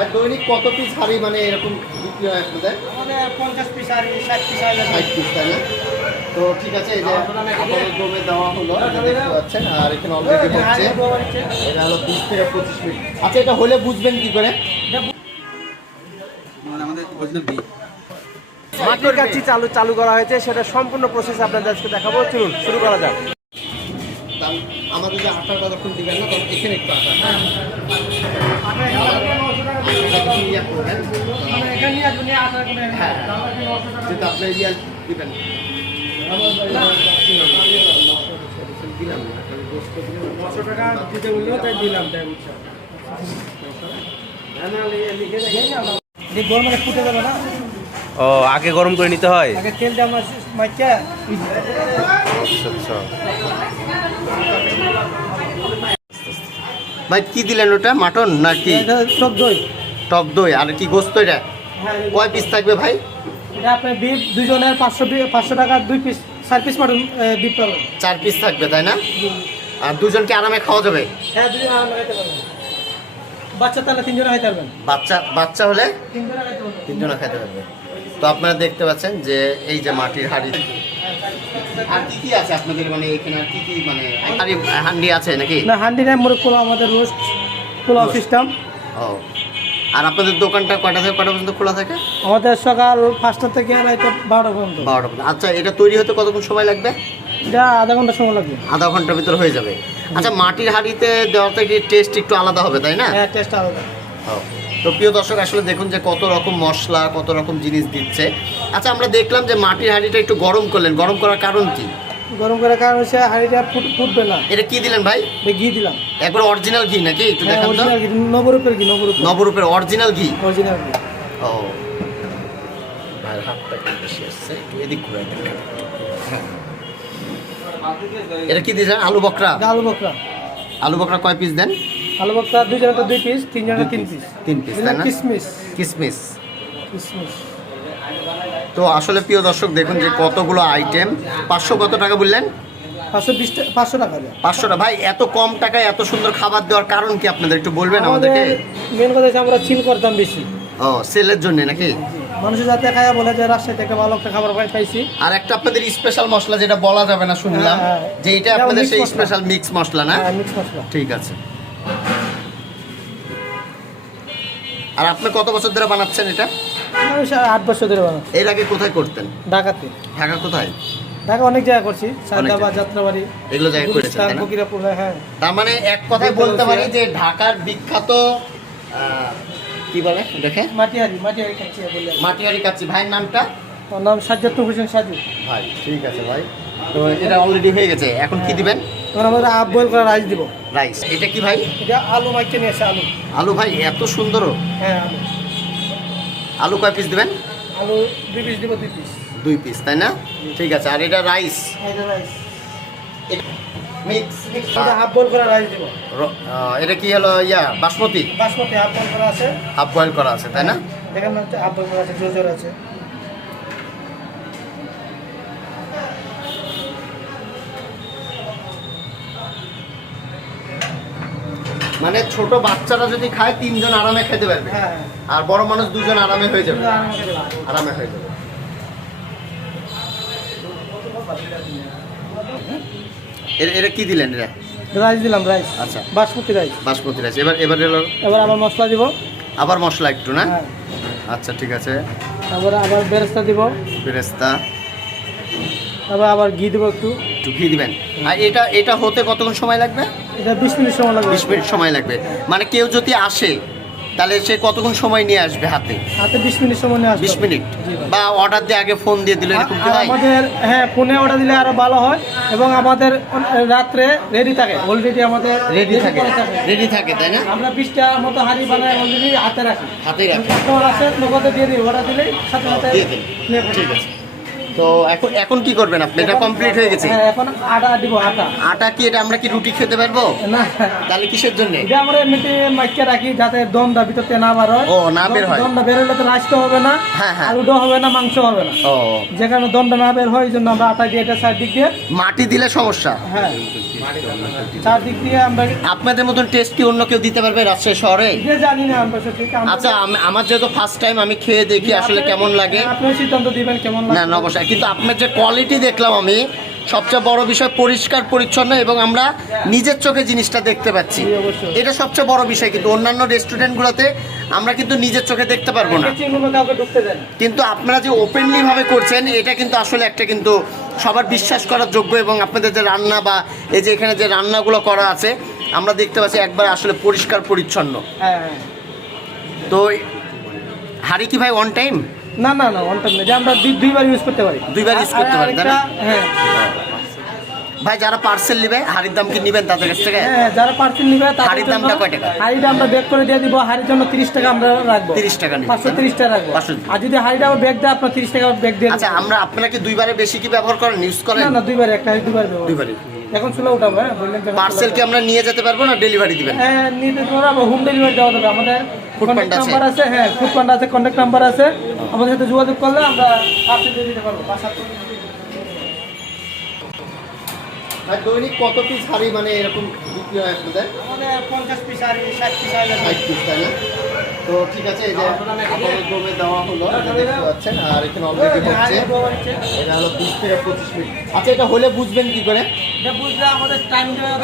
আর দৈনিক কত পিস হাড়ি মানে এরকম বিক্রি হয় আপনাদের? আমাদের পঞ্চাশ পিস আর ষাট পিস আর ষাট পিস তাই না? তো ঠিক আছে এই যে আপনাদের দেওয়া হলো এটা দেখতে পাচ্ছেন আর এখানে অলরেডি হচ্ছে। এটা হলো বিশ থেকে পঁচিশ মিনিট। আচ্ছা এটা হলে বুঝবেন কি করে? মাটির কাচ্ছি চালু চালু করা হয়েছে সেটা সম্পূর্ণ প্রসেস আপনাদের আজকে দেখাবো। চলুন শুরু করা যাক। আমাদের যে আটাটা যখন দিবেন না তখন এখানে একটু আটা হ্যাঁ যেটা আপনি ইয়া দিবেন দিলাম দিলাম গরমে ফুটে যাবে না ও আগে গরম করে নিতে হয়? আগে তেলটা মাইকা। আচ্ছা আচ্ছা। ভাই কি দিলেন ওটা? মাটন নাকি? টক দই। টক দই আর কি গোস্ত এটা? হ্যাঁ কয় পিস থাকবে ভাই? এটা আপনার বিফ দুজনের পাঁচশো পাঁচশো টাকা দুই পিস চার পিস মাটন বিফ পাবেন। চার পিস থাকবে তাই না? আর দুজনকে আরামে খাওয়া যাবে? হ্যাঁ দুজন আরামে খাইতে পারবেন। বাচ্চা তাহলে তিনজনে খাইতে পারবেন। বাচ্চা বাচ্চা হলে তিনজনে খাইতে পারবে। তো আপনারা দেখতে পাচ্ছেন যে এই যে মাটির হাঁড়ি আর কি কি আছে আপনাদের মানে এখানে আর কি কি মানে হাঁড়ি আছে নাকি? না হান্ডি নাই মোরগ পোলাও আমাদের রোস্ট পোলাও সিস্টেম ও। আর আপনাদের দোকানটা কয়টা থেকে কয়টা পর্যন্ত খোলা থাকে? আমাদের সকাল পাঁচটা থেকে রাত বারোটা পর্যন্ত। বারোটা পর্যন্ত। আচ্ছা এটা তৈরি হতে কতক্ষণ সময় লাগবে? এটা আধা ঘণ্টা সময় লাগবে। আধা ঘণ্টার ভিতর হয়ে যাবে। আচ্ছা মাটির হাঁড়িতে দেওয়াতে কি টেস্ট একটু আলাদা হবে তাই না? হ্যাঁ টেস্ট আলাদা। ও, তো প্রিয় দর্শক আসলে দেখুন যে কত রকম মশলা কত রকম জিনিস দিচ্ছে। আচ্ছা আমরা দেখলাম যে মাটির হাঁড়িটা একটু গরম করলেন। গরম করার কারণ কি? গরম করার কারণ হচ্ছে হাঁড়িটা ফুট ফুটবে না। এটা কি দিলেন ভাই? ঘি দিলাম। একবার অরিজিনাল ঘি নাকি? একটু হ্যাঁ দেখান তো। নবরূপের ঘি নবরূপ নবরূপের অরিজিনাল ঘি? অরিজিনাল ঘি। ও। ভাইয়ের হাতটা একটু বেশি আসছে। একটু এদিক ঘুরাই দেন হ্যাঁ। এটা কি দিয়েছেন? আলু বকরা? আলু বকরা। আলু বকরা কয় পিস দেন? আলু বকরা দুজনের তো দুই পিস তিনজনের তিন পিস তিন পিস তাই না? কিসমিস। কিসমিস। কিসমিস। তো আসলে প্রিয় দর্শক দেখুন যে কতগুলো আইটেম পাঁচশো কত টাকা বললেন? পাঁচশো টাকা পাঁচশোটা ভাই এত কম টাকায় এত সুন্দর খাবার দেওয়ার কারণ কি আপনাদের একটু বলবেন আমাদেরকে? মেন কথা হচ্ছে আমরা চিল করতাম বেশি। ও সেলের জন্য নাকি? মানুষের যাতে খায়া বলে যে রাজশাহী থেকে ভালো একটা খাবার পাই পাইছি। আর একটা আপনাদের স্পেশাল মশলা যেটা বলা যাবে না শুনলাম হ্যাঁ, যে এটা আপনাদের সেই স্পেশাল মিক্স মশলা না? হ্যাঁ মিক্স মশলা। ঠিক আছে। আর আপনি কত বছর ধরে বানাচ্ছেন এটা? আমি আট বছর ধরে বানাচ্ছি। এর আগে কোথায় করতেন? ঢাকাতে। ঢাকা কোথায়? ঢাকা অনেক জায়গা করছি সায়দাবাদ যাত্রাবাড়ি এগুলো করেছেন না? ফকিরাপুর হ্যাঁ তার মানে এক কথায় বলতে পারি যে ঢাকার বিখ্যাত কি বলে দেখে মাটিহারি মাটিহারি খাচ্ছি বলে মাটিয়ারি কাচ্চি। ভাইয়ের নামটা? নাম সাজ্জাদ হোসেন সাজু ভাই ঠিক আছে ভাই। তো এটা অলরেডি হয়ে গেছে। এখন কি দিবেন? এবার আমাদের হাফ বয়েল করা রাইস দিব। রাইস এটা কি ভাই? এটা আলু মাইকে নিয়ে এসে আলু। আলু ভাই এত সুন্দর হ্যাঁ আলু। আলু কয় পিস দিবেন? আলু দুই পিস দিব দুই পিস দুই পিস তাই না? ঠিক আছে আর এটা রাইস এটা রাইস মিক্স এটা হাফ বয়েল করা রাইস দিব। এটা কি হলো ইয়া বাসমতি? বাসমতি হাফ বয়েল করা আছে। হাফ বয়েল করা আছে তাই না? এখানে হচ্ছে হাফ বয়েল করা আছে জোজোর আছে। মানে ছোট বাচ্চারা যদি খায় তিনজন আরামে খেতে পারবে। হ্যাঁ। আর বড় মানুষ দুজন আরামে হয়ে যাবে। আরামে হয়ে যাবে। এটা কি দিলেন এটা রাইস দিলাম রাইস। আচ্ছা। বাসমতি রাইস। বাসমতি রাইস। এবার এবার এলো? এবার আবার মশলা দিব। আবার মশলা একটু না? হ্যাঁ। আচ্ছা ঠিক আছে। তারপরে আবার বেরেস্তা দিব। বেরেস্তা। তারপর আবার ঘি দিব একটু। একটু ঘি দিবেন। আর এটা এটা হতে কতক্ষণ সময় লাগবে? এটা বিশ মিনিট সময় লাগবে। বিশ মিনিট সময় লাগবে। মানে কেউ যদি আসে তাহলে সে কতক্ষণ সময় নিয়ে আসবে হাতে? হাতে বিশ মিনিট সময় নিয়ে আসবে বিশ মিনিট। বা অর্ডার দিয়ে আগে ফোন দিয়ে দিলে এরকম কি হয় আমাদের হ্যাঁ ফোনে অর্ডার দিলে আরও ভালো হয়। এবং আমাদের রাত্রে রেডি থাকে। অলরেডি আমাদের রেডি থাকে। রেডি থাকে। তাই না? আমরা বিশটা মতো হাঁড়ি বানাই অলরেডি হাতে রাখি। হাতে রাখে। কাস্টমার আসে নগদে দিয়ে দিই। অর্ডার দিলেই সাথে সাথে ঠিক আছে। তো এখন এখন কি করবেন আপনি? এটা কমপ্লিট হয়ে গেছে? হ্যাঁ এখন আটা দিব আটা। আটা কি এটা আমরা কি রুটি খেতে পারব? না। তাহলে কিসের জন্য? এটা আমরা এমনিতে মাইকে রাখি যাতে দমটা ভিতর থেকে না বার হয়। ও, না বের হয়। দমটা বের হলে তো রাষ্ট্র হবে না হ্যাঁ, হ্যাঁ। হবে না মাংস হবে না। ও। যেখানে দমটা না বের হয় জন্য আমরা আটা দিয়ে এটা চারদিক দিয়ে মাটি দিলে সমস্যা। হ্যাঁ। চারদিক দিয়ে আমরা আপনাদের মতন টেস্ট কি অন্য কেউ দিতে পারবে রাজশাহী শহরে? জানি না আমরা আচ্ছা আমার যেহেতু ফার্স্ট টাইম আমি খেয়ে দেখি আসলে কেমন লাগে। হ্যাঁ, আপনি সিদ্ধান্ত দিবেন কেমন লাগে না অবশ্যই। কিন্তু আপনার যে কোয়ালিটি দেখলাম আমি সবচেয়ে বড় বিষয় পরিষ্কার পরিচ্ছন্ন এবং আমরা নিজের চোখে জিনিসটা দেখতে পাচ্ছি। এটা সবচেয়ে বড় বিষয় কিন্তু অন্যান্য রেস্টুরেন্টগুলোতে আমরা কিন্তু নিজের চোখে দেখতে পারব না। কিন্তু আপনারা যে ওপেনলি ভাবে করছেন এটা কিন্তু আসলে একটা কিন্তু সবার বিশ্বাস করার যোগ্য এবং আপনাদের যে রান্না বা এই যে এখানে যে রান্নাগুলো করা আছে আমরা দেখতে পাচ্ছি একবার আসলে পরিষ্কার পরিচ্ছন্ন। হ্যাঁ হ্যাঁ। তো হারি কি ভাই অন টাইম না না না ওয়ান টাইম না যে আমরা দুই- দুইবার ইউজ করতে পারি। দুইবার ইউজ করতে পারি তাই না? হ্যাঁ। ভাই যারা পার্সেল নেবে হাড়ির দাম কি নেবেন তাদের কাছ থেকে? হ্যাঁ যারা পার্সেল নিবে তাদের হাঁড়ির দামটা কয় টাকা? হাঁড়িটা আমরা বেক করে দিয়ে দিব হাঁড়ির জন্য তিরিশ টাকা আমরা রাখব। 30 টাকা পাঁচশো তিরিশ টাকা রাখব। 530 আর যদি হাঁড়িটা আবার ব্যাগ দেয় আপনার তিরিশ টাকা ব্যাগ দিয়ে আচ্ছা আমরা আপনারা কি দুইবারে বেশি কি ব্যবহার করেন ইউজ করেন? না না দুইবার একটা দুইবার ব্যবহার। দুইবারই। এখন চুলা উঠাবো হ্যাঁ পার্সেল কি আমরা নিয়ে যেতে পারব না ডেলিভারি দিবেন? হ্যাঁ নিতে পারব হোম ডেলিভারি দেওয়া যাবে আমাদের কন্ট্যাক্ট নাম্বার আছে। হ্যাঁ ফুড পান্ডা আছে কন্ট্যাক্ট নাম্বার আছে। আমাদের সাথে যোগাযোগ করলে আমরা পার্সেল দিয়ে দিতে পারব। দৈনিক কত পিস হাড়ি মানে এরকম বিক্রি হয় আপনাদের? আমাদের পঞ্চাশ পিস ষাট পিস ষাট পিস তাই না? তো ঠিক আছে এই যে আপনাদের দেওয়া হলো দেখতে পাচ্ছেন আর এখানে অলরেডি হচ্ছে। এটা হলো বিশ থেকে পঁচিশ মিনিট। আচ্ছা এটা হলে বুঝবেন কি করে? এটা বুঝলে আমাদের টাইম টাইম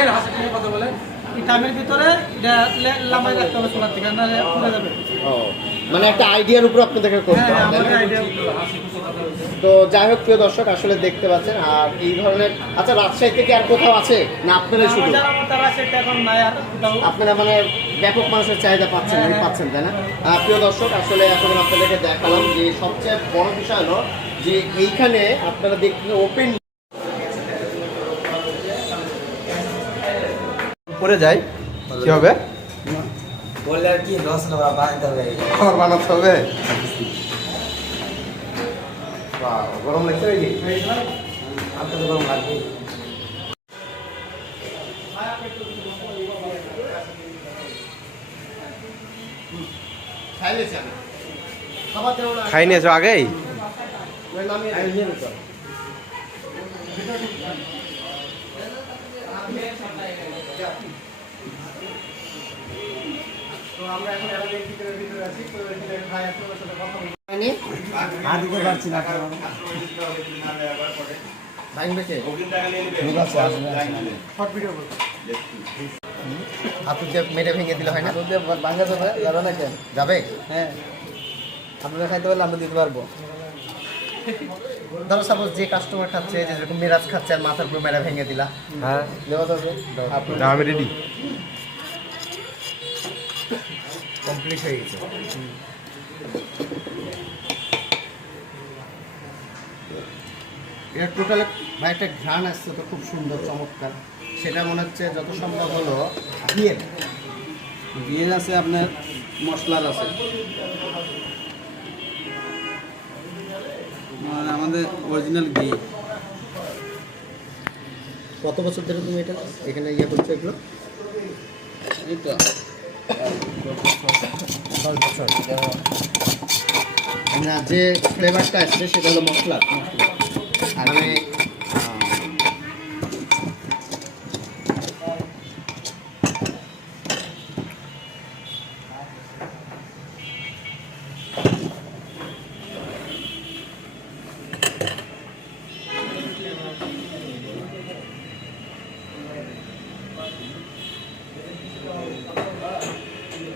এই টাইমের ভিতরে লামাই রাখতে হবে সোলার থেকে না খুলে যাবে। মানে একটা আইডিয়ার উপর আপনাদেরকে করতে হ্যাঁ হবে না? আইডিয়া তো যাই হোক প্রিয় দর্শক আসলে দেখতে পাচ্ছেন আর এই ধরনের আচ্ছা রাজশাহী থেকে আর কোথাও আছে? না আপনারাই শুধু আর আপনারা মানে ব্যাপক মানুষের চাহিদা পাচ্ছেন হ্যাঁ, হ্যাঁ। পাচ্ছেন তাই না? আহ, প্রিয় দর্শক আসলে এখন আপনাদেরকে দেখালাম যে সবচেয়ে বড় বিষয় হলো যে এইখানে আপনারা দেখতে ওপেন পরে যাই কি হবে? বললে আর কি রস বানাতে হবে। বানাতে গরম লাগছে নাকি? তো গরম লাগবে খাই নিয়েছো আগেই? ওই নামিয়ে দেবো, নিয়ে নিতে হবে। হয়নি? আর দিতে পারছি না ভাঙবে কে? ঠিক আছে আসবে হাতুড় দিয়ে মেরে ভেঙে দিলে হয় না? যাবে? যাবে না কেন যাবে হ্যাঁ। আপনারা খাইতে পারলে আমরা দিতে পারব। ধরো সাপোজ যে কাস্টমার খাচ্ছে যে যেরকম মেরাজ খাচ্ছে আর মাথার উপর মেরা ভেঙে দিলা। হ্যাঁ। দেওয়া যাবে। আমি রেডি কমপ্লিট হয়ে গেছে। এটা টোটাল ভাই একটা ঘ্রাণ আসছে তো খুব সুন্দর চমৎকার। সেটা মনে হচ্ছে যত সম্ভব হলো বিয়ের বিয়ের আছে আপনার মশলার আছে। মানে আমাদের অরিজিনাল ঘি। কত বছর ধরে তুমি এটা এখানে ইয়ে করছ এগুলো? এই তো বছর যে ফ্লেভারটা আসছে সেটা হলো মশলা আর মানে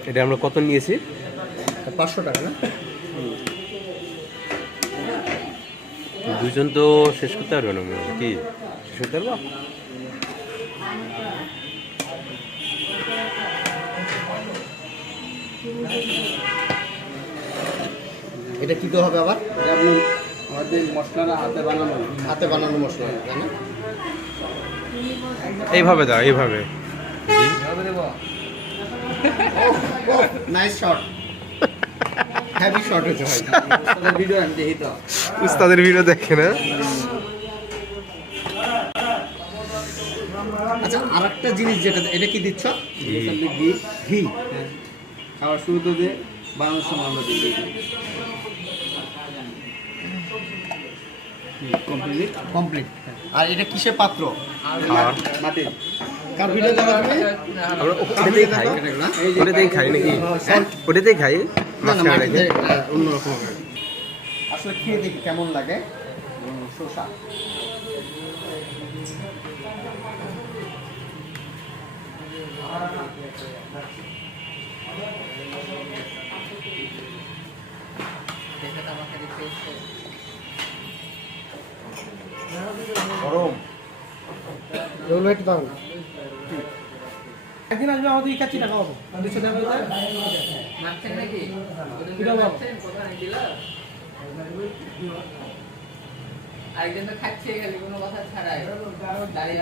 এটা আমরা কত নিয়েছি? পাঁচশো টাকা না? দুজন তো শেষ করতে পারবে না। কি শেষ করতে পারব? এটা কি তো হবে আবার? আপনি আমাদের মশলাটা হাতে বানানো হাতে বানানো মশলা তাই না? এইভাবে দাও এইভাবে। নাইস শট হ্যাভি শর্ট হয়েছে ভাই। ভিডিও আমি দেখি তো। উস্তাদের ভিডিও দেখে না? আচ্ছা আরেকটা জিনিস যেটা এটা কি দিচ্ছ? ঘি। ঘি। খাওয়ার শুরুতে যে বানানোর সময় আমরা দিই। কমপ্লিট কমপ্লিট আর এটা কিসের পাত্র? মাটির। ওটাতেই খাই। ওটাতেই খাই নাকি? ওটাতেই খাই। অন্যরকম আসলে খেয়ে দেখি কেমন লাগে। গরম। এগুলো একটু দাম একদিন আসবে আমাদের খাওয়াবো। আরেকজন তো খাচ্ছে খালি কোনো কথা ছাড়াই দাঁড়িয়ে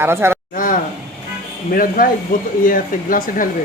আর ছাড়া না মিরাজ ভাই বোতল ইয়ে আছে গ্লাসে ঢালবে।